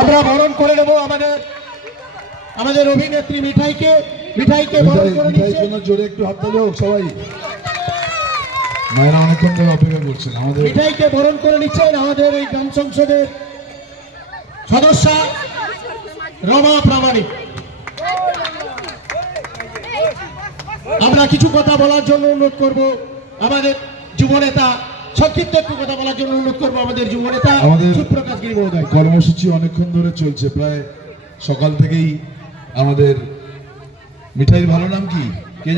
আমরা বরণ করে নেব আমাদের অভিনেত্রী মিঠাইকে বরণ করে নিচ্ছেন। জোরে একটু হাততালি হোক সবাই। মায়েরা অনেকক্ষণ ধরে অপেক্ষা করছেন। আমাদের মিঠাইকে বরণ করে নিচ্ছেন আমাদের এই গ্রাম সংসদের সদস্য রমা প্রামাণিক। আমরা কিছু কথা বলার জন্য অনুরোধ করব আমাদের যুবনেতা, সংক্ষিপ্ত একটু কথা বলার জন্য অনুরোধ করবো আমাদের যুবনেতা সুপ্রকাশ গিরি মহোদয়। কর্মসূচি অনেকক্ষণ ধরে চলছে, প্রায় সকাল থেকেই। আমাদের মিঠাইর ভালো নাম কি কে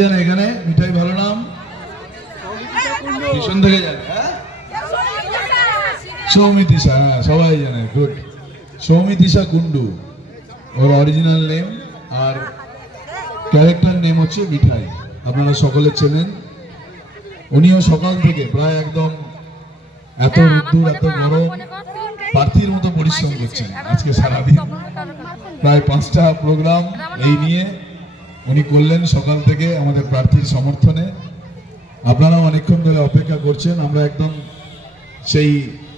জানে এখানে? মিঠাই ভালো নাম ভীষণ থেকে জানে, সৌমিতিশা। হ্যাঁ, সবাই জানে। গুড। সৌমিতিশা কুন্ডু ওর অরিজিনাল নেম, আর ক্যারেক্টার নেম হচ্ছে মিঠাই। আপনারা সকলে চেনেন। উনিও সকাল থেকে প্রায় একদম এত রোদ্দুর এত গরম প্রার্থীর মতো পরিশ্রম করছেন। আজকে সারাদিন প্রায় 5টা প্রোগ্রাম এই নিয়ে উনি করলেন সকাল থেকে আমাদের প্রার্থীর সমর্থনে। আপনারা অনেকক্ষণ ধরে অপেক্ষা করছেন। আমরা একদম সেই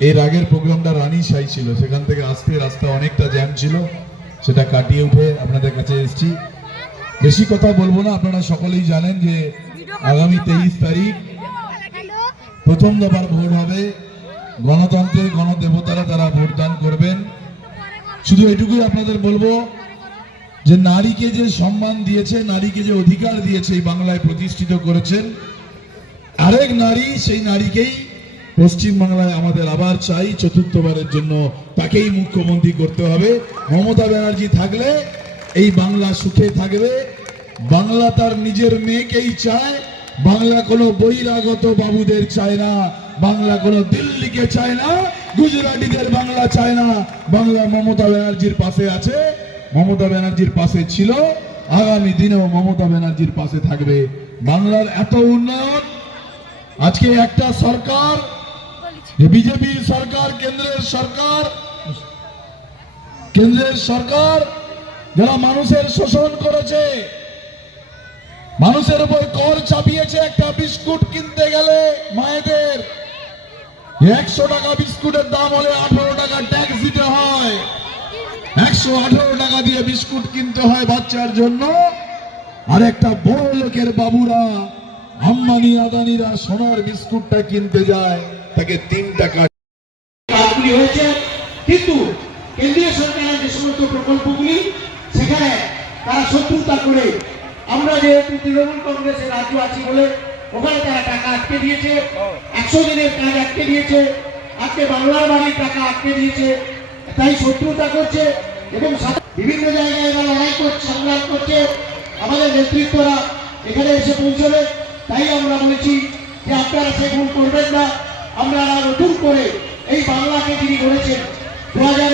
এর আগের প্রোগ্রামটা রানী সাই ছিল, সেখান থেকে আসতে রাস্তা অনেকটা জ্যাম ছিল, সেটা কাটিয়ে উঠে আপনাদের কাছে এসেছি। বেশি কথা বলবো না, আপনারা সকলেই জানেন যে আগামী 23 তারিখ প্রথম দফার ভোট হবে। গণতন্ত্রের গণদেবতারা তারা ভোটদান করবেন। শুধু এটুকুই আপনাদের বলবো যে নারীকে যে সম্মান দিয়েছে, নারীকে যে অধিকার দিয়েছে, এই বাংলায় প্রতিষ্ঠিত করেছেন আরেক নারী, সেই নারীকেই পশ্চিম বাংলায় আমাদের আবার চাই। চতুর্থবারের জন্য তাকেই মুখ্যমন্ত্রী করতে হবে। মমতা ব্যানার্জি থাকলে এই বাংলা সুখে থাকবে। বাংলা তার নিজের মেয়েকেই চায়। বাংলা কোনো বহিরাগত বাবুদের চায় না, বাংলা কোনো দিল্লিকে চায় না, গুজরাটিদের বাংলা চায় না। বাংলা মমতা ব্যানার্জির পাশে আছে, মমতা ব্যানার্জির পাশে ছিল, আগামী দিনেও মমতা ব্যানার্জির পাশে থাকবে। বাংলার এত উন্নয়ন, আজকে একটা সরকার, বিজেপির সরকার, কেন্দ্রের সরকার যারা মানুষের শোষণ করেছে, মানুষের উপর কর চাপিয়েছে। একটা বিস্কুট কিনতে গেলে মায়েদের 100 টাকা বিস্কুটের দাম হলে 18 টাকা ট্যাক্স দিতে হয়। 118 টাকা দিয়ে বিস্কুট কিনতে হয় বাচ্চার জন্য। আর একটা বড় লোকের বাবুরা, আম্বানি আদানিরা সোনার বিস্কুটটা কিনতে যায়, তাকে 3 টাকা। কাজগুলি হয়েছে, কিন্তু কেন্দ্রীয় সরকারের যে সমস্ত প্রকল্পগুলি সেখানে তারা শত্রুতা করে, আমরা যেহেতু তৃণমূল কংগ্রেসের রাজ্য আছি বলে ওখানে তারা টাকা আটকে দিয়েছে, 100 দিনের কাজ আটকে দিয়েছে, আজকে বাংলার বাড়ির টাকা আটকে দিয়েছে, তাই শত্রুতা করছে এবং বিভিন্ন জায়গায় এরা লড়াই করছে, সংগ্রাম করছে। আমাদের নেতৃত্বরা এখানে এসে পৌঁছবে। তাই আমরা বলেছি যে আপনারা সে ভুল করবেন না। আমরা নতুন করে এই বাংলাকে যিনি গড়েছেন 2000